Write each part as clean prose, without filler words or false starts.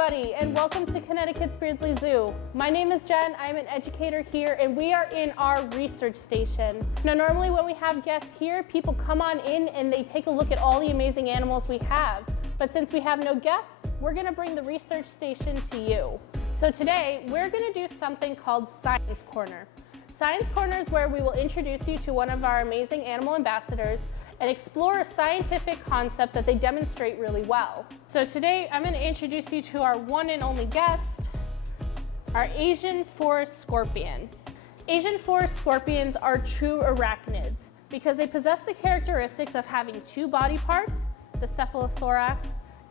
everybody, and welcome to Connecticut's Beardsley Zoo. My name is Jen, I'm an educator here, and we are in our research station. Now, normally when we have guests here, people come on in and they take a look at all the amazing animals we have. But since we have no guests, we're gonna bring the research station to you. So today, we're gonna do something called Science Corner. Science Corner is where we will introduce you to one of our amazing animal ambassadors and explore a scientific concept that they demonstrate really well. So today, I'm going to introduce you to our one and only guest, our Asian forest scorpion. Asian forest scorpions are true arachnids because they possess the characteristics of having two body parts, the cephalothorax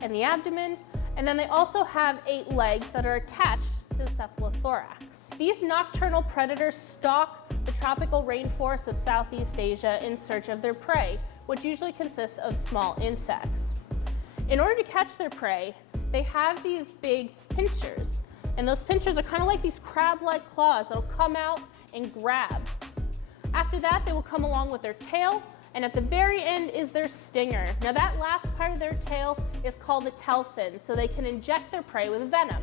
and the abdomen, and then they also have 8 legs that are attached to the cephalothorax. These nocturnal predators stalk the tropical rainforests of Southeast Asia in search of their prey, which usually consists of small insects. In order to catch their prey, they have these big pinchers, and those pinchers are kind of like these crab-like claws that'll come out and grab. After that, they will come along with their tail, and at the very end is their stinger. Now that last part of their tail is called a telson, so they can inject their prey with venom.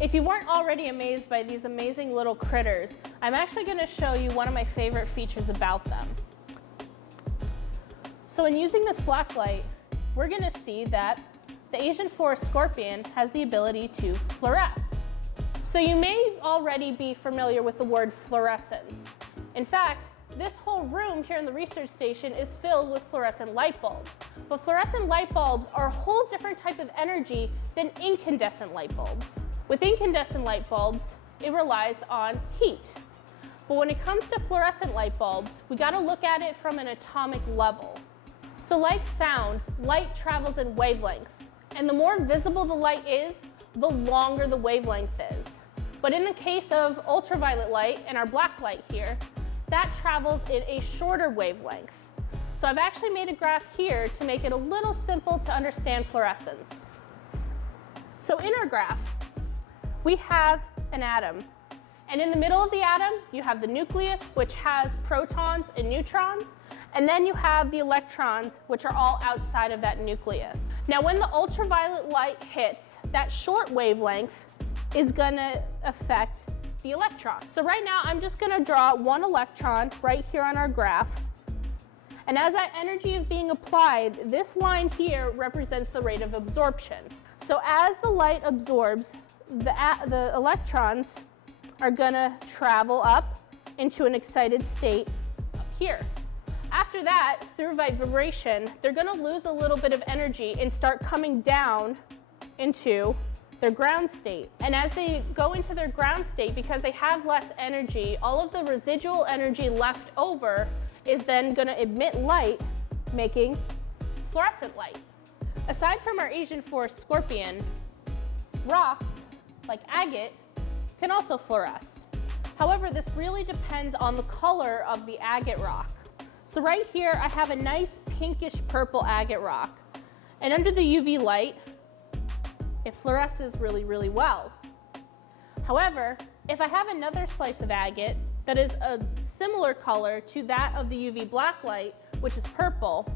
If you weren't already amazed by these amazing little critters, I'm actually going to show you one of my favorite features about them. So in using this black light, we're going to see that the Asian forest scorpion has the ability to fluoresce. So you may already be familiar with the word fluorescence. In fact, this whole room here in the research station is filled with fluorescent light bulbs. But fluorescent light bulbs are a whole different type of energy than incandescent light bulbs. With incandescent light bulbs, it relies on heat. But when it comes to fluorescent light bulbs, we got to look at it from an atomic level. So like sound, light travels in wavelengths, and the more visible the light is, the longer the wavelength is. But in the case of ultraviolet light and our black light here, that travels in a shorter wavelength. So I've actually made a graph here to make it a little simple to understand fluorescence. So in our graph, we have an atom. And in the middle of the atom, you have the nucleus, which has protons and neutrons. And then you have the electrons, which are all outside of that nucleus. Now, when the ultraviolet light hits, that short wavelength is gonna affect the electron. So right now, I'm just gonna draw one electron right here on our graph. And as that energy is being applied, this line here represents the rate of absorption. So as the light absorbs, the electrons are gonna travel up into an excited state up here. After that, through vibration, they're going to lose a little bit of energy and start coming down into their ground state. And as they go into their ground state, because they have less energy, all of the residual energy left over is then going to emit light, making fluorescent light. Aside from our Asian forest scorpion, rocks like agate can also fluoresce. However, this really depends on the color of the agate rock. So right here, I have a nice pinkish purple agate rock. And under the UV light, it fluoresces really, really well. However, if I have another slice of agate that is a similar color to that of the UV black light, which is purple,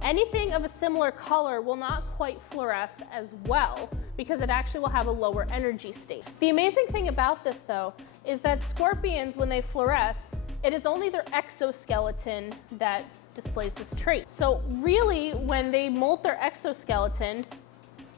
anything of a similar color will not quite fluoresce as well because it actually will have a lower energy state. The amazing thing about this, though, is that scorpions, when they fluoresce, it is only their exoskeleton that displays this trait. So really, when they molt their exoskeleton,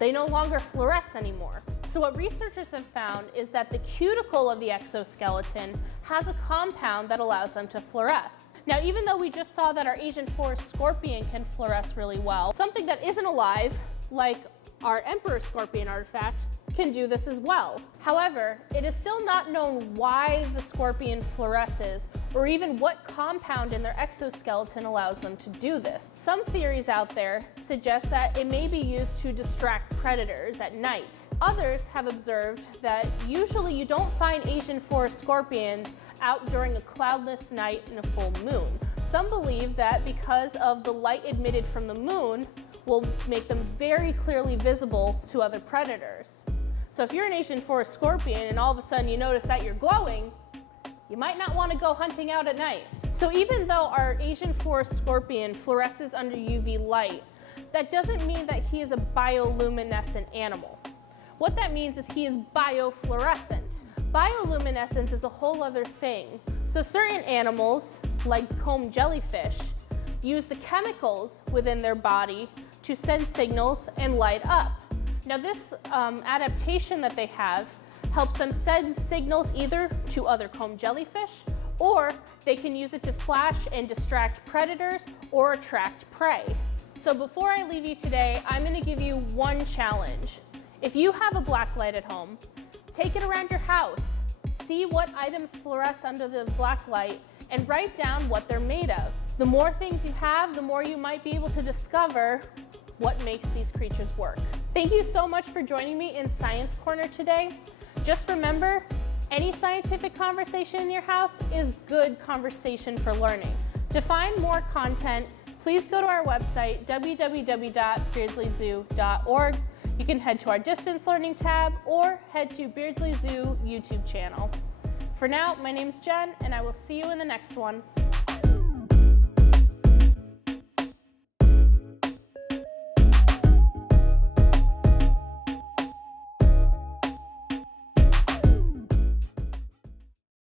they no longer fluoresce anymore. So what researchers have found is that the cuticle of the exoskeleton has a compound that allows them to fluoresce. Now, even though we just saw that our Asian forest scorpion can fluoresce really well, something that isn't alive, like our emperor scorpion artifact, can do this as well. However, it is still not known why the scorpion fluoresces or even what compound in their exoskeleton allows them to do this. Some theories out there suggest that it may be used to distract predators at night. Others have observed that usually you don't find Asian forest scorpions out during a cloudless night and a full moon. Some believe that because of the light emitted from the moon will make them very clearly visible to other predators. So if you're an Asian forest scorpion and all of a sudden you notice that you're glowing, you might not want to go hunting out at night. So even though our Asian forest scorpion fluoresces under UV light, that doesn't mean that he is a bioluminescent animal. What that means is he is biofluorescent. Bioluminescence is a whole other thing. So certain animals, like comb jellyfish, use the chemicals within their body to send signals and light up. Now this adaptation that they have helps them send signals either to other comb jellyfish, or they can use it to flash and distract predators or attract prey. So before I leave you today, I'm going to give you one challenge. If you have a black light at home, take it around your house, see what items fluoresce under the black light, and write down what they're made of. The more things you have, the more you might be able to discover what makes these creatures work. Thank you so much for joining me in Science Corner today. Just remember, any scientific conversation in your house is good conversation for learning. To find more content, please go to our website, www.beardsleyzoo.org. You can head to our distance learning tab or head to Beardsley Zoo YouTube channel. For now, my name's Jen, and I will see you in the next one.